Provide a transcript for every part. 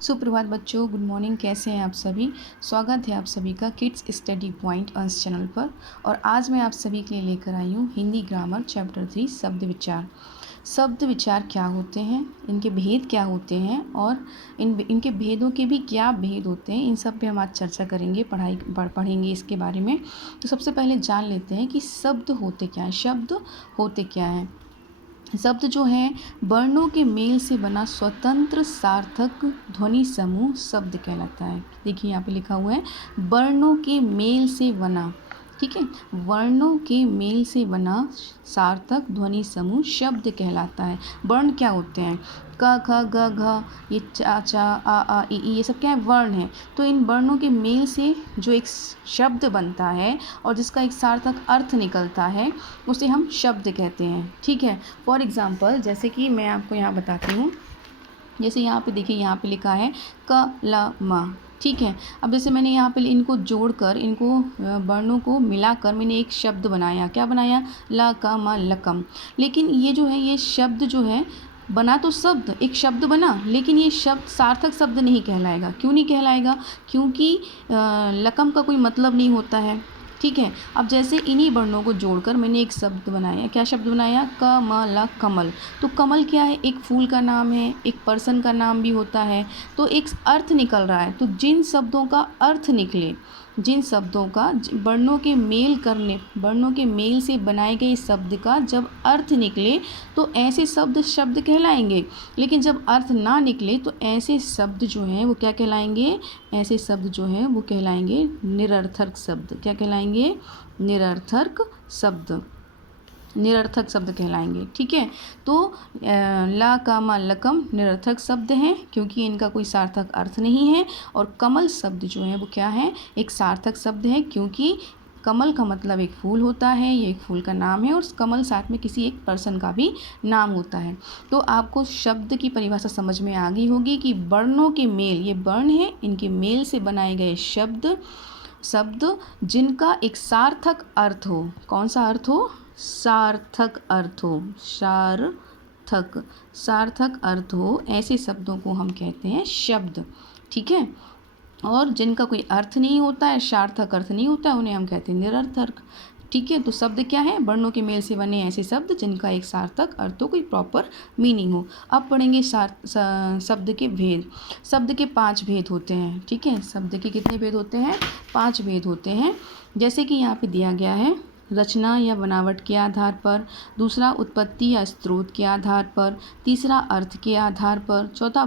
सुप्रभात बच्चों, good morning. कैसे हैं आप सभी। स्वागत है आप सभी का किड्स स्टडी पॉइंट अंश चैनल पर। और आज मैं आप सभी के लिए लेकर आई हूँ हिंदी ग्रामर चैप्टर 3 शब्द विचार। शब्द विचार क्या होते हैं, इनके भेद क्या होते हैं और इनके भेदों के भी क्या भेद होते हैं, इन सब पे हम आज चर्चा करेंगे, पढ़ेंगे इसके बारे में। तो सबसे पहले जान लेते हैं कि शब्द होते क्या हैं। शब्द होते क्या हैं। शब्द जो है वर्णों के मेल से बना स्वतंत्र सार्थक ध्वनि समूह शब्द कहलाता है। देखिए यहाँ पे लिखा हुआ है वर्णों के मेल से बना, ठीक है, वर्णों के मेल से बना सार्थक ध्वनि समूह शब्द कहलाता है। वर्ण क्या होते हैं, क ख ग घ, ये चा चा आ ई ये सब क्या है, वर्ण है। तो इन वर्णों के मेल से जो एक शब्द बनता है और जिसका एक सार्थक अर्थ निकलता है उसे हम शब्द कहते हैं, ठीक है। फॉर एग्जाम्पल जैसे कि मैं आपको यहाँ बताती हूँ, जैसे यहाँ पे देखिए, यहाँ पे लिखा है क ल म, ठीक है। अब जैसे मैंने यहाँ पे इनको जोड़कर, इनको वर्णों को मिलाकर मैंने एक शब्द बनाया। क्या बनाया, ल क म लकम। लेकिन ये जो है, ये शब्द जो है बना तो शब्द, एक शब्द बना, लेकिन ये शब्द सार्थक शब्द नहीं कहलाएगा। क्यों नहीं कहलाएगा, क्योंकि लकम का कोई मतलब नहीं होता है, ठीक है। अब जैसे इन्हीं वर्णों को जोड़कर मैंने एक शब्द बनाया। क्या शब्द बनाया, कमल कमल। तो कमल क्या है, एक फूल का नाम है, एक पर्सन का नाम भी होता है। तो एक अर्थ निकल रहा है। तो जिन शब्दों का अर्थ निकले, जिन शब्दों का वर्णों के मेल करने, वर्णों के मेल से बनाए गए शब्द का जब अर्थ निकले तो ऐसे शब्द शब्द कहलाएंगे। लेकिन जब अर्थ ना निकले तो ऐसे शब्द जो हैं वो क्या कहलाएंगे, ऐसे शब्द जो हैं वो कहलाएंगे निरर्थक शब्द। क्या कहलाएंगे, निरर्थक शब्द, निरर्थक शब्द कहलाएंगे, ठीक है। तो ला कामा लकम निरर्थक शब्द हैं क्योंकि इनका कोई सार्थक अर्थ नहीं है। और कमल शब्द जो है वो क्या है, एक सार्थक शब्द है क्योंकि कमल का मतलब एक फूल होता है, ये एक फूल का नाम है और कमल साथ में किसी एक पर्सन का भी नाम होता है। तो आपको शब्द की परिभाषा समझ में आ गई होगी कि वर्णों के मेल, ये वर्ण है, इनके मेल से बनाए गए शब्द, शब्द जिनका एक सार्थक अर्थ हो। कौन सा अर्थ हो, सार्थक अर्थ हो, सार्थक, सार्थक अर्थ हो, ऐसे शब्दों को हम कहते हैं शब्द, ठीक है। और जिनका कोई अर्थ नहीं होता है, सार्थक अर्थ नहीं होता है, उन्हें हम कहते हैं निरर्थक, ठीक है। तो शब्द क्या है, वर्णों के मेल से बने ऐसे शब्द जिनका एक सार्थक अर्थ हो, कोई प्रॉपर मीनिंग हो। अब पढ़ेंगे शब्द के भेद। शब्द के 5 भेद होते हैं, ठीक है। शब्द के कितने भेद होते हैं, 5 भेद होते हैं। जैसे कि यहाँ पे दिया गया है, रचना या बनावट के आधार पर, दूसरा उत्पत्ति या स्रोत के आधार पर, तीसरा अर्थ के आधार पर, चौथा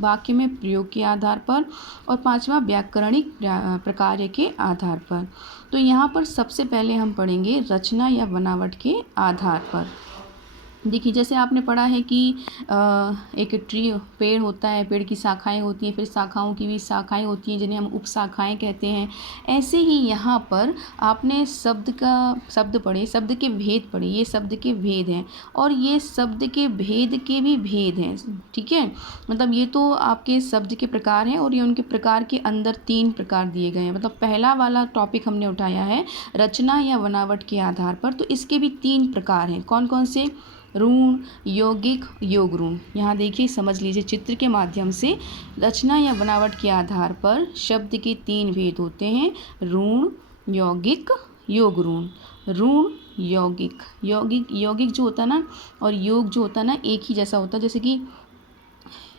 वाक्य में प्रयोग के आधार पर और पांचवा व्याकरणिक प्रकार के आधार पर। तो यहाँ पर सबसे पहले हम पढ़ेंगे रचना या बनावट के आधार पर। देखिए, जैसे आपने पढ़ा है कि एक पेड़ होता है, पेड़ की शाखाएं होती हैं, फिर शाखाओं की भी शाखाएं होती हैं जिन्हें हम उपशाखाएं कहते हैं। ऐसे ही यहाँ पर आपने शब्द पढ़े, शब्द के भेद पढ़े, ये शब्द के भेद हैं और ये शब्द के भेद के भी भेद हैं, ठीक है। मतलब ये तो आपके शब्द के प्रकार हैं और ये उनके प्रकार के अंदर 3 प्रकार दिए गए हैं। मतलब पहला वाला टॉपिक हमने उठाया है रचना या बनावट के आधार पर, तो इसके भी 3 प्रकार हैं। कौन कौन से, ऋण, यौगिक, योग ऋण। यहाँ देखिए, समझ लीजिए चित्र के माध्यम से। रचना या बनावट के आधार पर शब्द के 3 भेद होते हैं, ऋण, यौगिक, योग ऋण। ऋण, यौगिक, यौगिक जो होता है ना और योग जो होता है ना, एक ही जैसा होता है। जैसे कि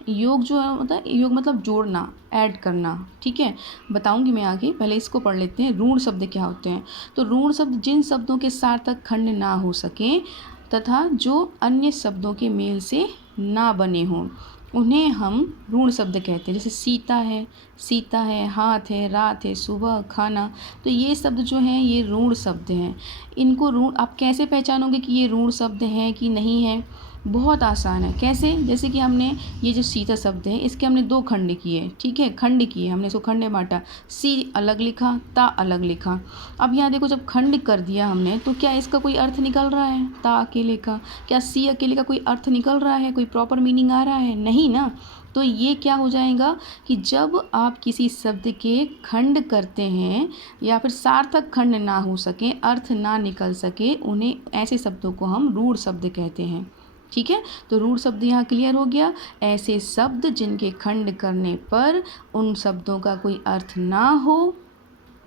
योग जो होता है, योग मतलब जोड़ना, ऐड करना, ठीक है। बताऊंगी मैं आगे, पहले इसको पढ़ लेते हैं। ऋण शब्द क्या होते हैं। तो ऋण शब्द जिन शब्दों के सार्थक खंड ना हो सके तथा जो अन्य शब्दों के मेल से ना बने हों, उन्हें हम ऋण शब्द कहते हैं। जैसे सीता है, हाथ है, रात है, सुबह, खाना। तो ये शब्द जो हैं ये ऋण शब्द हैं। इनको ऋण, आप कैसे पहचानोगे कि ये ऋण शब्द हैं कि नहीं है, बहुत आसान है। कैसे, जैसे कि हमने ये जो सीता शब्द है इसके हमने 2 खंड किए, ठीक है, खंड किए, हमने इसको खंड में बांटा, सी अलग लिखा, ता अलग लिखा। अब यहाँ देखो, जब खंड कर दिया हमने तो क्या इसका कोई अर्थ निकल रहा है, ता अकेले का, क्या सी अकेले का कोई अर्थ निकल रहा है, कोई प्रॉपर मीनिंग आ रहा है, नहीं ना। तो ये क्या हो जाएगा कि जब आप किसी शब्द के खंड करते हैं या फिर सार्थक खंड ना हो सके, अर्थ ना निकल सके, उन्हें, ऐसे शब्दों को हम ऋण शब्द कहते हैं, ठीक है, तो रूढ़ शब्द यहाँ क्लियर हो गया। ऐसे शब्द जिनके खंड करने पर उन शब्दों का कोई अर्थ ना हो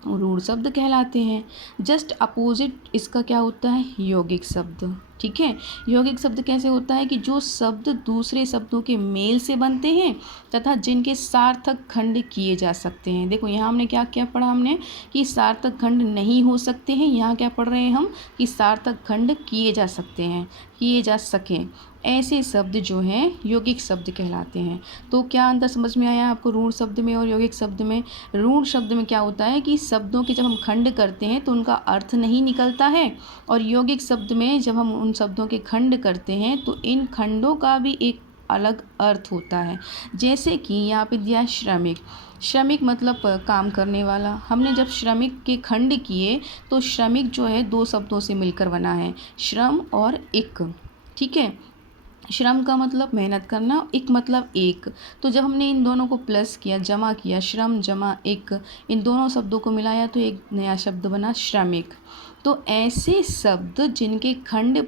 रूढ़ शब्द कहलाते हैं। जस्ट अपोजिट इसका क्या होता है, यौगिक शब्द। ठीक है, यौगिक शब्द कैसे होता है कि जो शब्द दूसरे शब्दों के मेल से बनते हैं तथा जिनके सार्थक खंड किए जा सकते हैं। देखो यहाँ हमने क्या क्या पढ़ा, हमने कि सार्थक खंड नहीं हो सकते हैं, यहाँ क्या पढ़ रहे हैं हम कि सार्थक खंड किए जा सकते हैं, किए जा सकें, ऐसे शब्द जो हैं यौगिक शब्द कहलाते हैं। तो क्या अंतर समझ में आया आपको रूढ़ शब्द में और यौगिक शब्द में? रूढ़ शब्द में क्या होता है कि शब्दों के जब हम खंड करते हैं तो उनका अर्थ नहीं निकलता है, और यौगिक शब्द में जब हम उन शब्दों के खंड करते हैं तो इन खंडों का भी एक अलग अर्थ होता है। जैसे कि यहाँ पे दिया श्रमिक, श्रमिक मतलब काम करने वाला। हमने जब श्रमिक के खंड किए तो श्रमिक जो है दो शब्दों से मिलकर बना है, श्रम और इक। ठीक है, श्रम का मतलब मेहनत करना, इक मतलब एक। तो जब हमने इन दोनों को प्लस किया, जमा किया, श्रम जमा इक, इन दोनों शब्दों को मिलाया तो एक नया शब्द बना श्रमिक। तो ऐसे शब्द जिनके खंड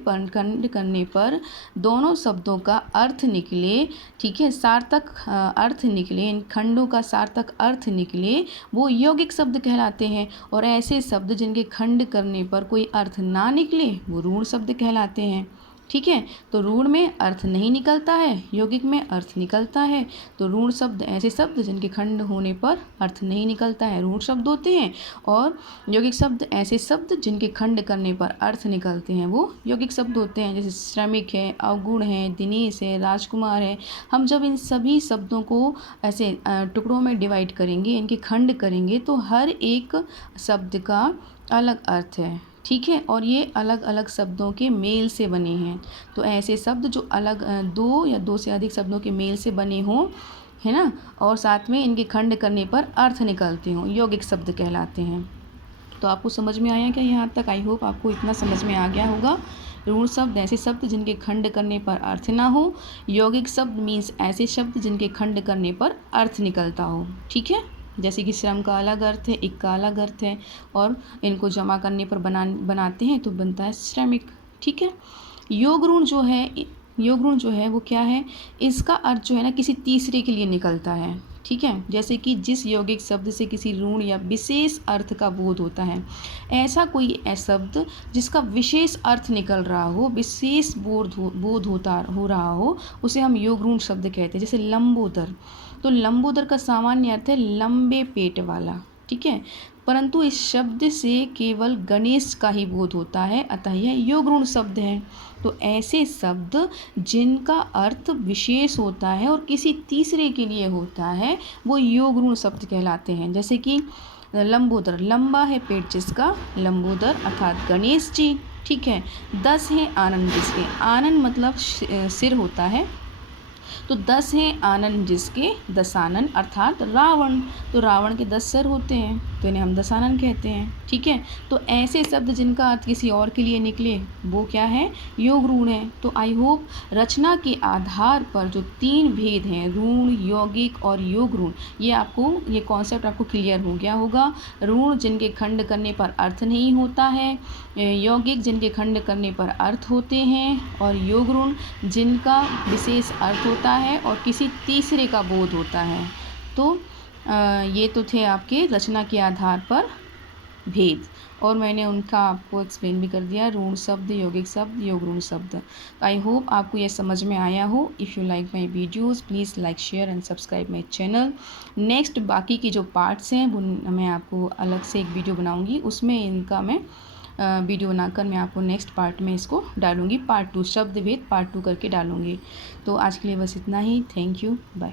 करने पर दोनों शब्दों का अर्थ निकले, ठीक है, सार्थक अर्थ निकले, इन खंडों का सार्थक अर्थ निकले, वो यौगिक शब्द कहलाते हैं। और ऐसे शब्द जिनके खंड करने पर कोई अर्थ ना निकले वो रूढ़ शब्द कहलाते हैं। ठीक है, तो रूढ़ में अर्थ नहीं निकलता है, यौगिक में अर्थ निकलता है। तो रूढ़ शब्द ऐसे शब्द जिनके खंड होने पर अर्थ नहीं निकलता है, रूढ़ शब्द होते हैं। और यौगिक शब्द ऐसे शब्द जिनके खंड करने पर अर्थ निकलते हैं, वो यौगिक शब्द होते हैं। जैसे श्रमिक है, अवगुण है, दिनेश है, राजकुमार है। हम जब इन सभी शब्दों को ऐसे टुकड़ों में डिवाइड करेंगे, इनके खंड करेंगे, तो हर एक शब्द का अलग अर्थ है। ठीक है, और ये अलग अलग शब्दों के मेल से बने हैं। तो ऐसे शब्द जो अलग दो या दो से अधिक शब्दों के मेल से बने हों, है ना, और साथ में इनके खंड करने पर अर्थ निकलते हों, यौगिक शब्द कहलाते हैं। तो आपको समझ में आया क्या यहाँ तक? आई होप आपको इतना समझ में आ गया होगा। रूढ़ शब्द ऐसे शब्द जिनके खंड करने पर अर्थ ना हो, यौगिक शब्द मीन्स ऐसे शब्द जिनके खंड करने पर अर्थ निकलता हो। ठीक है, जैसे कि श्रम का अलग अर्थ है, इक का अलग अर्थ है, और इनको जमा करने पर बनाते हैं तो बनता है श्रमिक। ठीक है, योग ऋण जो है वो क्या है, इसका अर्थ जो है ना किसी तीसरे के लिए निकलता है। ठीक है, जैसे कि जिस यौगिक शब्द से किसी ऋण या विशेष अर्थ का बोध होता है, ऐसा कोई शब्द जिसका विशेष अर्थ निकल रहा हो, विशेष बोध हो रहा हो, उसे हम योग ऋण शब्द कहते हैं। जैसे लंबोदर, तो लंबोदर का सामान्य अर्थ है लंबे पेट वाला। ठीक है, परंतु इस शब्द से केवल गणेश का ही बोध होता है, अतः यह योग ऋण शब्द है। तो ऐसे शब्द जिनका अर्थ विशेष होता है और किसी तीसरे के लिए होता है, वो योग ऋण शब्द कहलाते हैं। जैसे कि लंबोदर, लंबा है पेट जिसका, लंबोदर अर्थात गणेश जी। ठीक है, 10 है आनंद जिसके, आनंद मतलब सिर होता है, तो 10 हैं आनंद जिसके, दशानन अर्थात रावण। तो रावण के 10 सर होते हैं, तो इन्हें हम दशानन कहते हैं। ठीक है, तो ऐसे शब्द जिनका अर्थ किसी और के लिए निकले वो क्या है, योग ऋण है। तो आई होप रचना के आधार पर जो 3 भेद हैं, ऋण, यौगिक और योग ऋण, ये कॉन्सेप्ट आपको क्लियर हो गया होगा। ऋण जिनके खंड करने पर अर्थ नहीं होता है, यौगिक जिनके खंड करने पर अर्थ होते हैं, और योग ऋण जिनका विशेष अर्थ होता है और किसी तीसरे का बोध होता है। तो ये तो थे आपके रचना के आधार पर भेद, और मैंने उनका आपको एक्सप्लेन भी कर दिया, ऋण शब्द, यौगिक शब्द, योग ऋण शब्द। आई होप आपको ये समझ में आया हो। If you like my videos please like, share and subscribe my channel. Next बाकी की जो पार्ट्स हैं वो मैं आपको अलग से एक वीडियो बनाऊँगी, उसमें इनका मैं वीडियो बनाकर मैं आपको नेक्स्ट पार्ट में इसको डालूँगी, पार्ट 2 शब्द भेद पार्ट 2 करके डालूँगी। तो आज के लिए बस इतना ही। Thank you, bye.